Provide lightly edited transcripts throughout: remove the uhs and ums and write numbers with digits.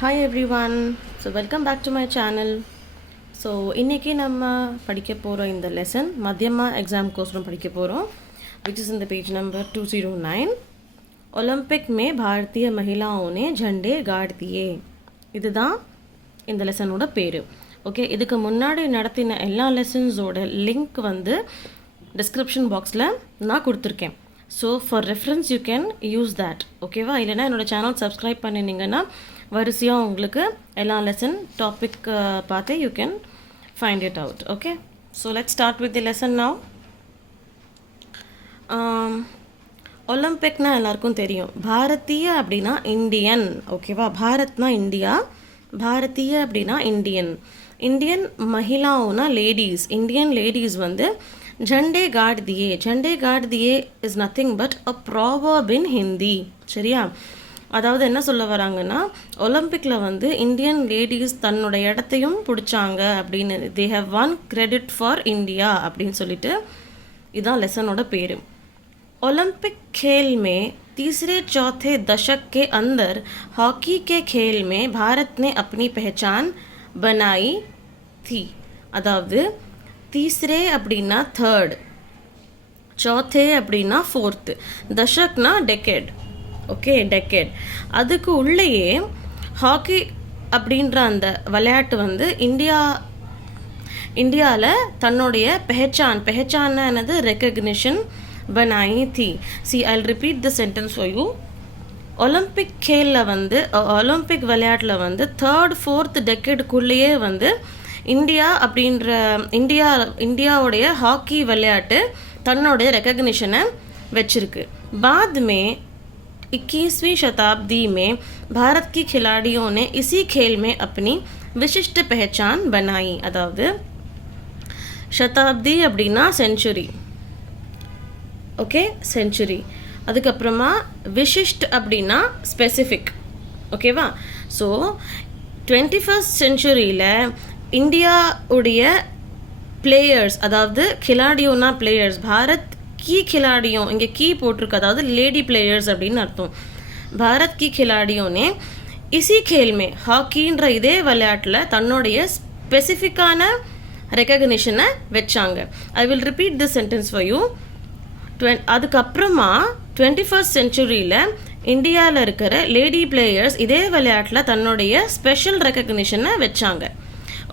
Hi everyone. So welcome back to my channel. So இன்னைக்கு நம்ம படிக்க போற இந்த lesson மத்தியமா exam course படிக்க போறோம், which is in the page number 209. Olympic में भारतीय महिलाओं ने झंडे गाड़ दिए. இதுதான் இந்த லெசனோட பேரு. ஓகே, இதுக்கு முன்னாடி நடத்தின எல்லா லெசன்ஸோட லிங்க் வந்து டிஸ்கிரிப்ஷன் பாக்ஸில் நான் கொடுத்துருக்கேன். So for reference you can use that. ஓகேவா? இல்லைனா என்னோடய சேனல் சப்ஸ்கிரைப் பண்ணினீங்கன்னா வரிசையாக உங்களுக்கு எல்லா லெசன் டாபிக் பார்த்து you can find it out. Okay, so let's start with the lesson now. ஒலிம்பிக்னா எல்லாருக்கும் தெரியும். பாரதிய அப்படின்னா இந்தியன். ஓகேவா? பாரத்னா இந்தியா, பாரதிய அப்படின்னா இந்தியன். இந்தியன் மகிழாவுனா லேடிஸ். இந்தியன் லேடிஸ் வந்து झंडे गाड़ दिए. झंडे गाड़ दिए is nothing but a proverb in Hindi. சரியா? அதாவது என்ன சொல்ல வராங்கன்னா, ஒலிம்பிக்கில் வந்து இந்தியன் லேடிஸ் தன்னோட இடத்தையும் பிடிச்சாங்க அப்படின்னு, they have won credit for India அப்படின்னு சொல்லிட்டு இதுதான் லெசனோட பேர். ओलंपिक खेल में तीसरे चौथे दशक के अंदर हॉकी के खेल में भारत ने अपनी पहचान बनाई थी. அதாவது तीसरे அப்படின்னா தேர்ட், चौथे அப்படின்னா ஃபோர்த்து, தஷக்னா டெக்கேட். Okay, decade. அதுக்கு உள்ளேயே ஹாக்கி அப்படின்ற அந்த விளையாட்டு வந்து இந்தியாவில் தன்னுடைய பெஹச்சான் என்னது, ரெக்கக்னிஷன் बनाई थी. See I repeat the sentence for you. Olympic கேலில் வந்து ஒலிம்பிக் விளையாட்டில் வந்து தேர்ட் ஃபோர்த் டெக்கேடுக்குள்ளேயே வந்து இந்தியாவுடைய ஹாக்கி விளையாட்டு தன்னுடைய ரெக்கக்னிஷனை வச்சிருக்கு. बाद में 21वीं शताब्दी में भारत की खिलाड़ियों ने इसी खेल में अपनी विशिष्ट पहचान बनाई. அதாவது சதாப்தி அப்படின்னா செஞ்சுரி. Okay, century. அதுக்கப்புறமா விஷிஷ்ட் அப்படின்னா ஸ்பெசிஃபிக். ஓகேவா? ஸோ 21st செஞ்சுரியில் இந்தியாவுடைய பிளேயர்ஸ், அதாவது खिलाड़ियों பிளேயர்ஸ், பாரத் கீ खिलाड़ियों, இங்கே கீ போட்டிருக்கு, அதாவது லேடி பிளேயர்ஸ் அப்படின்னு அர்த்தம். பாரத் கீ खिलाड़ियों ने इसी खेल में ஹாக்கின்ற இதே விளையாட்டில் தன்னுடைய ஸ்பெசிஃபிக்கான ரெக்கக்னிஷனை வச்சாங்க. I will repeat this sentence for you. அதுக்கப்புறமா 21st செஞ்சுரியில் இந்தியாவில் இருக்கிற லேடி பிளேயர்ஸ் இதே விளையாட்டில் தன்னுடைய ஸ்பெஷல் ரெக்கக்னிஷனை வச்சாங்க.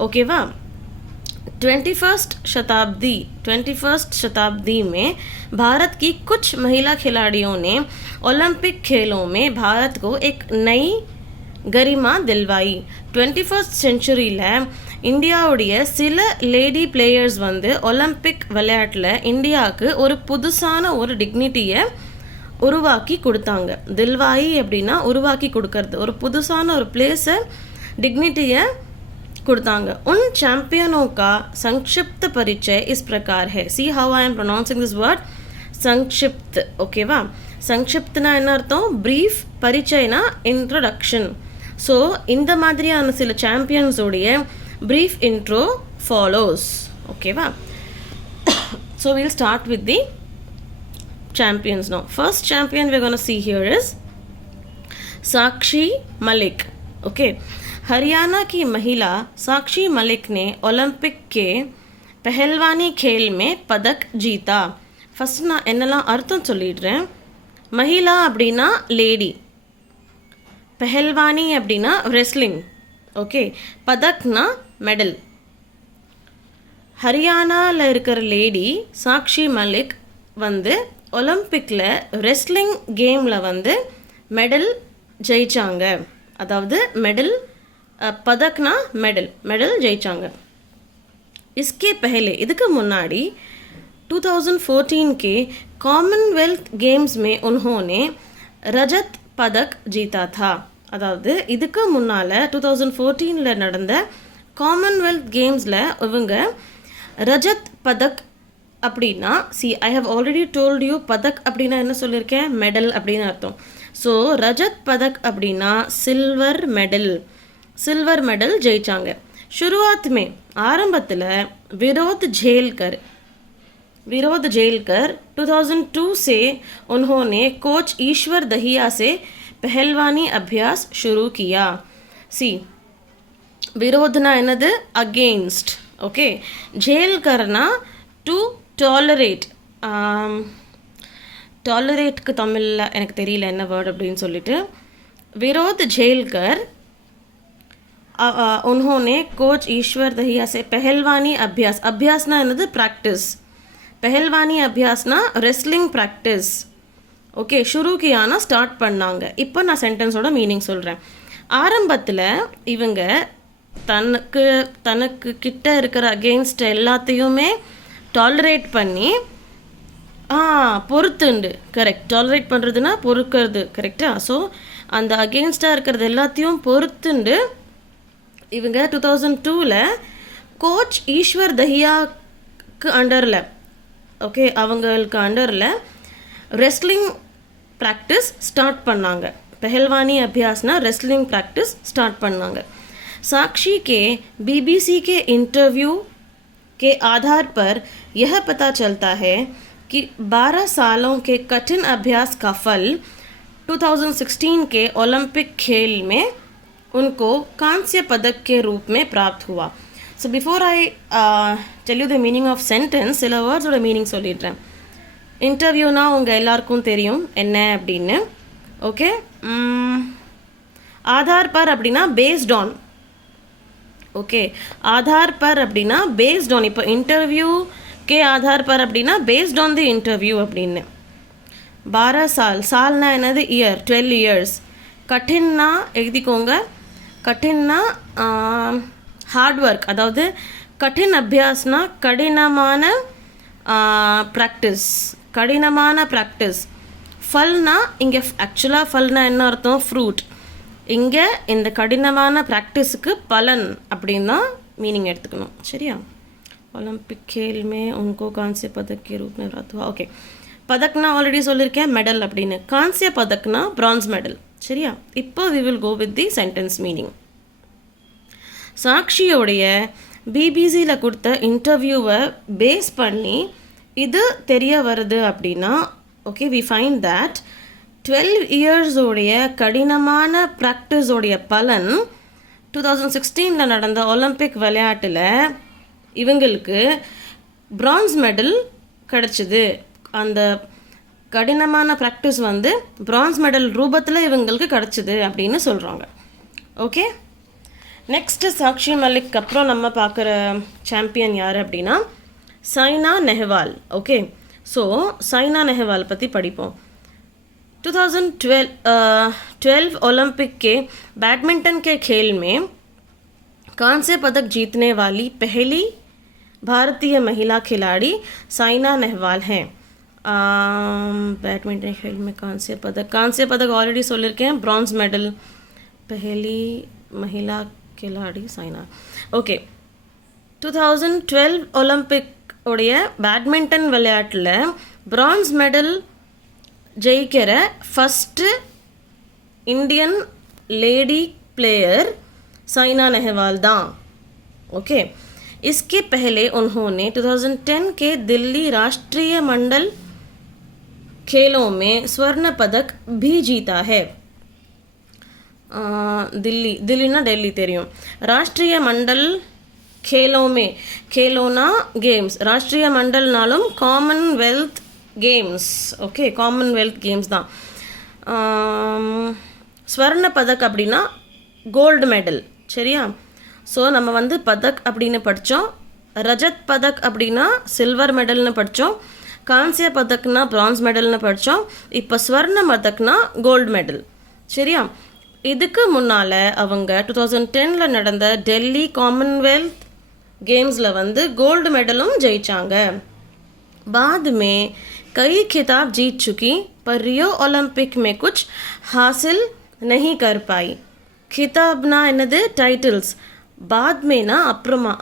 ओकेवा? 21st शताब्दी में भारत की कुछ महिला खिलाड़ियों ने ओलंपिक खेलों में भारत को एक नई गरिमा दिलवाई. 21st செஞ்சுரியில் இந்தியாவுடைய சில லேடி பிளேயர்ஸ் வந்து ஒலிம்பிக் விளையாட்டில் இந்தியாவுக்கு ஒரு புதுசான ஒரு டிக்னிட்டியை உருவாக்கி கொடுத்தாங்க. தில்வாயி அப்படின்னா உருவாக்கி கொடுக்கறது, ஒரு புதுசான ஒரு பிளேஸை, டிக்னிட்டியை கொடுத்தாங்க. उन चैंपियनों का संक्षिप्त परिचय इस प्रकार है. See how I am pronouncing this word, संक्षिप्त. ओकेवा? संक्षिप्तना என்ன அர்த்தம்? Brief, பரிச்சயனா introduction. ஸோ இந்த மாதிரியான சில சாம்பியன்ஸோடைய பிரீஃப் இன்ட்ரோ ஃபாலோஸ். ஓகேவா? So will start with the champions now. First champion we're going to see here is Sakshi Malik. Okay, Haryana की महिला साक्षी मलिक ने ओलंपिक के पहलवानी खेल में पदक जीता. फर्स्ट நான் என்னெல்லாம் அர்த்தம் சொல்லிடுறேன். மகிழா அப்படின்னா லேடி, பெஹல்வானி அப்படின்னா ரெஸ்லிங். Okay, பதக்னா medal. ஹரியானாவில் இருக்கிற லேடி சாக்ஷி மலிக் வந்து ஒலிம்பிக்கில் ரெஸ்லிங் கேமில் வந்து மெடல் ஜெயிச்சாங்க. அதாவது மெடல், பதக்னா மெடல் ஜெயிச்சாங்க. इसके पहले, இதுக்கு முன்னாடி 2014 के कॉमनवेल्थ गेम्स में उन्होंने रजत पदक जीता था. அதாவது இதுக்கு முன்னால் 2014 நடந்த காமன்வெல்த் கேம்ஸில் இவங்க ரஜத் பதக் அப்படின்னா, see I have already told you, பதக் அப்படின்னா என்ன சொல்லியிருக்கேன், மெடல் அப்படின்னு அர்த்தம். ஸோ ரஜத் பதக் அப்படின்னா சில்வர் மெடல் ஜெயிச்சாங்க. शुरुआत में ஆரம்பத்தில் विरोध झेलकर 2002 से उन्होंने कोच ईश्वर दहिया से पहलवानी अभ्यास शुरू किया. சி விரோத்னா என்னது அகெயின்ஸ்ட். ஓகே, ஜெயில் கர்னா டு டாலரேட். டாலரேட்க்கு தமிழில் எனக்கு தெரியல என்ன வேர்டு அப்படின்னு சொல்லிட்டு. विरोध झेल कर उन्होंने कोच ईश्वर दहिया से पहलवानी अभ्यास, अभ्यासना என்னது ப்ராக்டிஸ், पहलवानी अभ्यासना ரெஸ்லிங் ப்ராக்டிஸ். ஓகே, ஷுரு கியானா ஸ்டார்ட் பண்ணாங்க. இப்போ நான் சென்டென்ஸோட மீனிங் சொல்கிறேன். ஆரம்பத்தில் இவங்க தனக்கு கிட்ட இருக்கிற அகெயின்ஸ்ட் எல்லாத்தையுமே டாலரேட் பண்ணி பொறுத்துண்டு. கரெக்ட், டாலரேட் பண்ணுறதுனா பொறுக்கிறது. கரெக்டாக? ஸோ அந்த அகெயின்ஸ்டாக இருக்கிறது எல்லாத்தையும் பொறுத்துண்டு இவங்க 2002 கோச் ஈஸ்வர் தஹியாக்கு அண்டரில், ஓகே, அவங்களுக்கு அண்டரில் ரெஸ்லிங் ப்ராக்டிஸ் ஸ்டார்ட் பண்ணாங்க. पहलवानी अभ्यासना रेसलिंग प्रैक्टिस स्टार्ट பண்ணாங்க. साक्षी के बीबीसी के इंटरव्यू के आधार पर यह पता चलता है कि 12 सालों के कठिन अभ्यास का फल 2016 के ओलंपिक खेल में उनको कांस्य पदक के रूप में प्राप्त हुआ. So before I tell you the meaning of sentence, சில வேர்ட்ஸோட மீனிங் சொல்லிடுறேன். இன்டர்வியூனா உங்கள் எல்லாருக்கும் தெரியும் என்ன அப்படின்னு. ஓகே, ஆதார் பர் அப்படின்னா based on. Okay, Aadhaar per அப்படின்னா பேஸ்ட் ஆன். இப்போ இன்டர்வியூ கே ஆதார் பர் அப்படின்னா பேஸ்ட் ஆன் தி இன்டர்வியூ அப்படின்னு. 12 साल, सालना என்னது இயர், 12 years. கঠিன்னா எழுதிக்கோங்க. கঠিன்னா ஹார்ட் ஒர்க், அதாவது கঠিன் அபியாஸ்னா கடினமான ப்ராக்டிஸ், கடினமான ப்ராக்டிஸ். ஃபல்னா இங்கே ஆக்சுவலாக ஃபல்னா என்ன அர்த்தம்? ஃப்ரூட். இங்கே இந்த கடினமான ப்ராக்டிஸுக்கு பலன் அப்படின்னு தான் மீனிங் எடுத்துக்கணும். சரியா? ஒலிம்பிக் खेल में उनको कांस्य पदक के रूप में प्राप्त हुआ. ஓகே, பதக்னா ஆல்ரெடி சொல்லியிருக்கேன் மெடல் அப்படின்னு. கான்சிய பதக்னா பிரான்ஸ் மெடல். சரியா? இப்போ we will go with the sentence meaning. சாக்ஷியோடைய பிபிசியில் கொடுத்த இன்டர்வியூவை பேஸ் பண்ணி இது தெரிய வருது அப்படின்னா, ஓகே, வி ஃபைண்ட் தட் 12 இயர்ஸோடைய கடினமான ப்ராக்டிஸோடைய பலன் 2016 நடந்த ஒலிம்பிக் விளையாட்டில் இவங்களுக்கு பிரான்ஸ் மெடல் கிடச்சிது. அந்த கடினமான ப்ராக்டிஸ் வந்து பிரான்ஸ் மெடல் ரூபத்தில் இவங்களுக்கு கிடச்சிது அப்படின்னு சொல்கிறாங்க. ஓகே, நெக்ஸ்ட்டு சாக்ஷி மல்லிக் அப்புறம் நம்ம பார்க்குற சாம்பியன் யார் அப்படின்னா साइना नेहवाल. ओके, सो साइना नेहवाल पति படிப்போம். 2012 ओलंपिक के बैडमिंटन के खेल में कांस्य पदक जीतने वाली पहली भारतीय महिला खिलाड़ी साइना नेहवाल हैं. बैडमिंटन खेल में कांस्य पदक ऑलरेडी சொல்லிருக்கேன். ब्रॉन्ज मेडल, पहली महिला खिलाड़ी साइना. ओके, 2012 ओलंपिक உடைய பேட்மிண்டன் விளையாட்டில் பிரான்ஸ் மெடல் ஜெயிக்கிற first Indian lady player Saina Nehwal दां. ओके, इसके पहले उन्होंने 2010 के दिल्ली राष्ट्रीय मंडल खेलों में स्वर्ण पदक भी जीता है. दिल्ली ना दिल्ली தெரியும். राष्ट्रीय मंडल खेलों में, खेलोना गेम्स, राष्ट्रीय मंडल नालों Commonwealth games. Okay, Commonwealth games தான். ஸ்வர்ண பதக் அப்படின்னா கோல்டு மெடல். சரியா? ஸோ நம்ம வந்து பதக் அப்படின்னு படித்தோம். ரஜத் பதக் அப்படின்னா சில்வர் மெடல்னு படித்தோம். கான்சிய பதக்னா பிரான்ஸ் மெடல்னு படித்தோம். இப்போ ஸ்வர்ண பதக்னா கோல்டு மெடல். சரியா? இதுக்கு முன்னால் அவங்க 2010 நடந்த டெல்லி காமன்வெல்த் गेम्सல வந்து गोल्ड मेडलुम ஜெயிச்சாங்க. बाद में कई खिताब जीत चुकी पर रियो ओलंपिक में कुछ हासिल नहीं कर पाई. खिताबना என்னது டைட்டில்ஸ். बाद में ना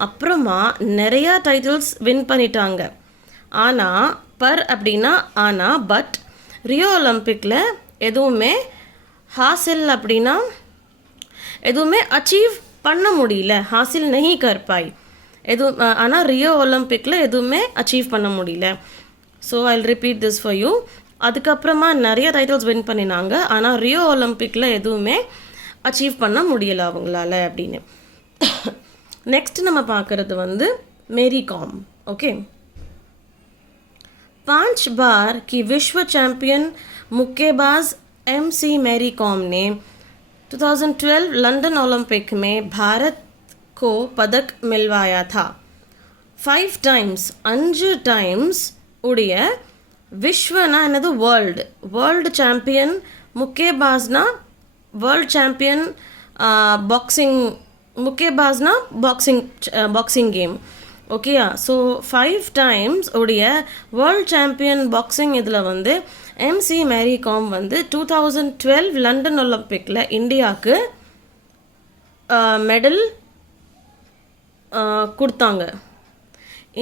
அப்புறமா நிறைய டைட்டில்ஸ் வின் பண்ணிட்டாங்க. ஆனா பர் அப்படின்னா ஆனா பட் ரியோ ஒலிம்பிக்ல எதுவுமே हासिल அப்படின்னா எதுவுமே அச்சீவ் பண்ண முடியல. हासिल नहीं कर पाई. எதுவும் ஆனால் ரியோ ஒலிம்பிக்கில் எதுவுமே அச்சீவ் பண்ண முடியல. So I will repeat this for you. அதுக்கப்புறமா நிறைய டைட்டில்ஸ் வின் பண்ணினாங்க. ஆனால் ரியோ ஒலிம்பிக்கில் எதுவுமே அச்சீவ் பண்ண முடியலை அவங்களால அப்படின்னு. நெக்ஸ்ட் நம்ம பார்க்குறது வந்து மேரி காம். ஓகே, 5 बार की विश्व चैंपियन मुक्केबाज MC मैरी कॉम ने 2012 लंदन ओलंपिक में भारत को पदक मिलवाया था. 5 times 5 times उड़िय विश्वना என்னது वर्ल्ड चैंपियन मुक्केबाजना वर्ल्ड चैंपियन बॉक्सिंग मुक्केबाजना बॉक्सिंग गेम. ஓகேயா? ஸோ 5 times உடைய வேர்ல்ட் சாம்பியன் பாக்ஸிங் இதில் வந்து MC மேரி காம் வந்து 2012 லண்டன் ஒலிம்பிக்கில் இந்தியாவுக்கு மெடல் கொடுத்தாங்க.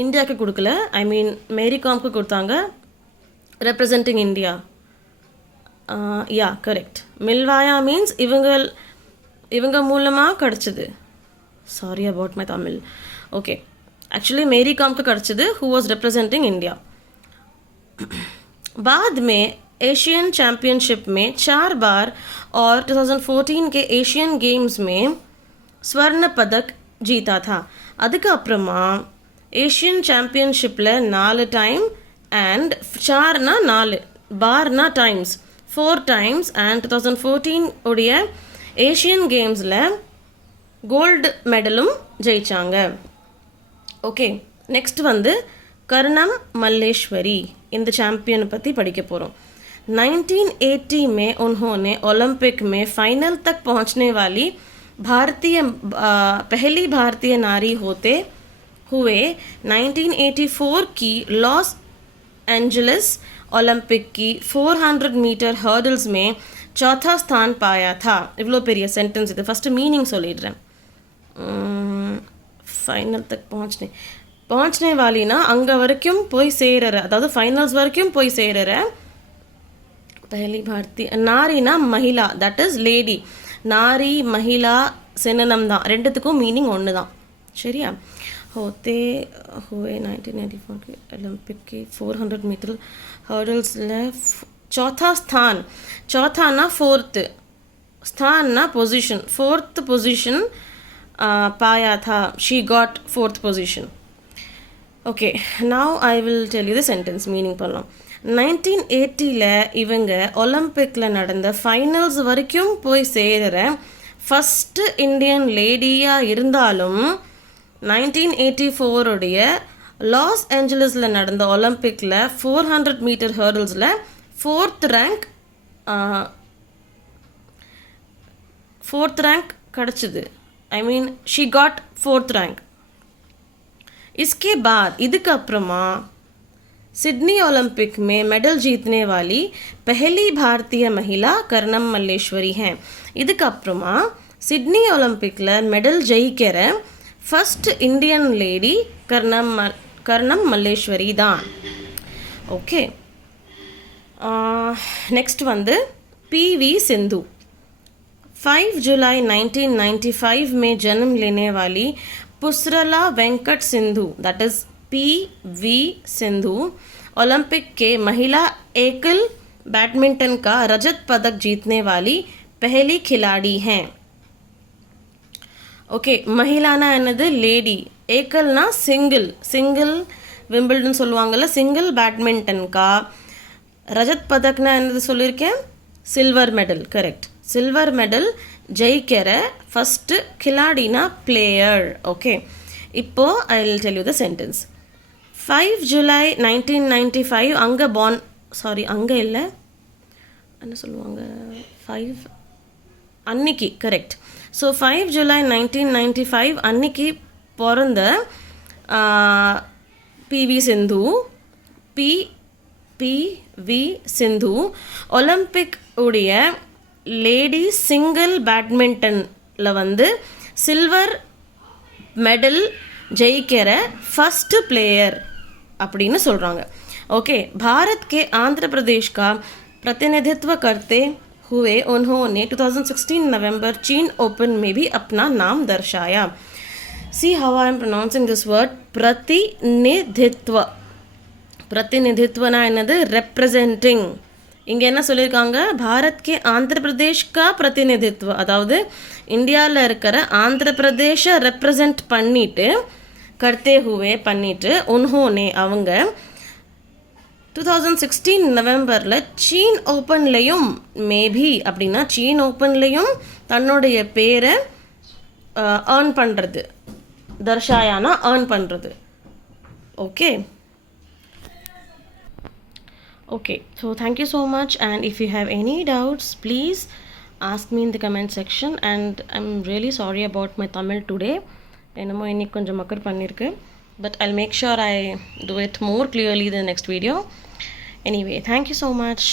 இந்தியாவுக்கு கொடுக்கல, ஐ மீன் மேரி காம்க்கு கொடுத்தாங்க, ரெப்ரசன்டிங் இந்தியா. Yeah correct. மில்வாயா மீன்ஸ் இவங்க மூலமாக கிடச்சிது. Sorry about my Tamil. Okay, actually Mary Kom को किडचது हु वाज रिप्रेजेंटिंग इंडिया. बाद में एशियन चैम्पियनशिप में 4 बार और 2014 के एशियन गेम्स में स्वर्ण पदक जीता था. அதுக்கு அப்புறமா ஏஷியன் சாம்பியன்ஷிப்பில் 4 டைம் அண்ட் 4னா 4 பார்னா டைம்ஸ் 4 டைம்ஸ் அண்ட் 2014 உடைய ஏஷியன் கேம்ஸில் கோல்டு மெடலும் ஜெயிச்சாங்க. ஓகே, நெக்ஸ்ட் வந்து कर्णम मल्लेश्वरी. இந்த சாம்பியனை பற்றி படிக்க போகிறோம். 1980 में उन्होंने ओलंपिक में फाइनल तक पहुंचने वाली पहली भारतीय नारी होते हुए 1984 की लॉस एंजलिस ओलंपिक की 400 मीटर हर्डल्स में चौथा स्थान पाया था. இவ்வளோ பெரிய சென்டென்ஸ் இது. ஃபஸ்ட்டு மீனிங் சொல்லிடுறேன். ஃபைனல் தக் பहुंचने वालीனா அங்கே வரைக்கும் போய் சேரற, அதாவது ஃபைனல்ஸ் வரைக்கும் போய் சேரற पहली भारतीय. नारीना महिला, தட் இஸ் லேடி. नारी महिला सिनोनिम தான், ரெண்டுத்துக்கும் மீனிங் ஒன்று தான். சரியா? होते हुए 1984 के ओलंपिक के 400 मीटर हर्डल्स चौथा स्थान. चौथा ना 4th, स्थान ना पोजीशन, 4th पोजीशन पाया था. She got 4th position. Okay, now I will tell you the sentence meaning பண்ணலாம். 1980ல இவங்க ஒலிம்பிக்கில் நடந்த ஃபைனல்ஸ் வரைக்கும் போய் சேர ஃபஸ்ட்டு இந்தியன் லேடியாக இருந்தாலும் 1984 உடைய லாஸ் ஏஞ்சலஸில் நடந்த ஒலிம்பிக்கில் 400 மீட்டர் ஹர்டல்ஸில் 4th ரேங்க் கிடச்சிது. I mean she got 4th rank. इसके बाद இதுக்கு அப்புறமா सिडनी ओलंपिक में मेडल जीतने वाली पहली भारतीय महिला कर्णम मल्लेश्वरी हैं. இதுக்கு அப்புறமா சிட்னி ஒலிம்பிக்கில் மெடல் ஜெயிக்கிற first Indian lady Karnam Malleswari தான். ஓகே, நெக்ஸ்ட் வந்து PV सिंधु. 5 जुलाई 1995 में जन्म लेने वाली Pusarla Venkat Sindhu, that is PV Sindhu, Olympic के महिला एकल बैडमिंटन का रजत पदक जीतने वाली पहली खिलाड़ी हैं. ओके, महिलाना என்னது லேடி, ஏக்கல்னா சிங்கிள் விம்பிள்டன் சொல்லுவாங்கல்ல, சிங்கிள் பேட்மிண்டன் கா. ரஜத் பதக்னா என்னது சொல்லியிருக்கேன், silver medal. Correct, silver medal ஜெயிக்கிற ஃபஸ்ட்டு கிலாடினா பிளேயர். ஓகே, இப்போது I will tell you the sentence. 5 July 1995 அங்கே இல்லை, என்ன சொல்லுவாங்க, 5 அன்னைக்கு. கரெக்ட். ஸோ 5 ஜூலை 1995 அன்னைக்கு பிறந்த PV சிந்து ஒலிம்பிக் உடைய லேடி சிங்கிள் பேட்மிண்டனில் வந்து சில்வர் மெடல் ஜெயிக்கிற फर्स्ट प्लेयर அப்படின்னு சொல்கிறாங்க. ओके, भारत के आंध्र प्रदेश का प्रतिनिधित्व करते हुए उन्होंने 2016 नवंबर चीन ओपन में भी अपना नाम दर्शाया. See how I am pronouncing this word, प्रतिनिधित्व. प्रतिनिधित्वना என்னது, representing. இங்கே என்ன சொல்லியிருக்காங்க, பாரத் கே ஆந்திர பிரதேஷ் கா பிரதிநிதித்துவ, அதாவது இந்தியாவில் இருக்கிற ஆந்திர பிரதேஷை ரெப்ரசன்ட் பண்ணிட்டு கர்த்தே ஹுவே பண்ணிட்டு உன்ஹோனே அவங்க 2016 நவம்பரில் சீன் ஓப்பன்லேயும் மேபி அப்படின்னா சீன் ஓப்பன்லேயும் தன்னுடைய பேரை ஏர்ன் பண்ணுறது, தர்ஷாயானா ஏர்ன் பண்ணுறது. Okay okay, so thank you so much, and if you have any doubts please ask me in the comment section, and I'm really sorry about my Tamil today, என்னமோ இன்னைக்கு கொஞ்சம் மக்கர் பண்ணிருக்கு, but I'll make sure I do it more clearly in the next video. Anyway, thank you so much.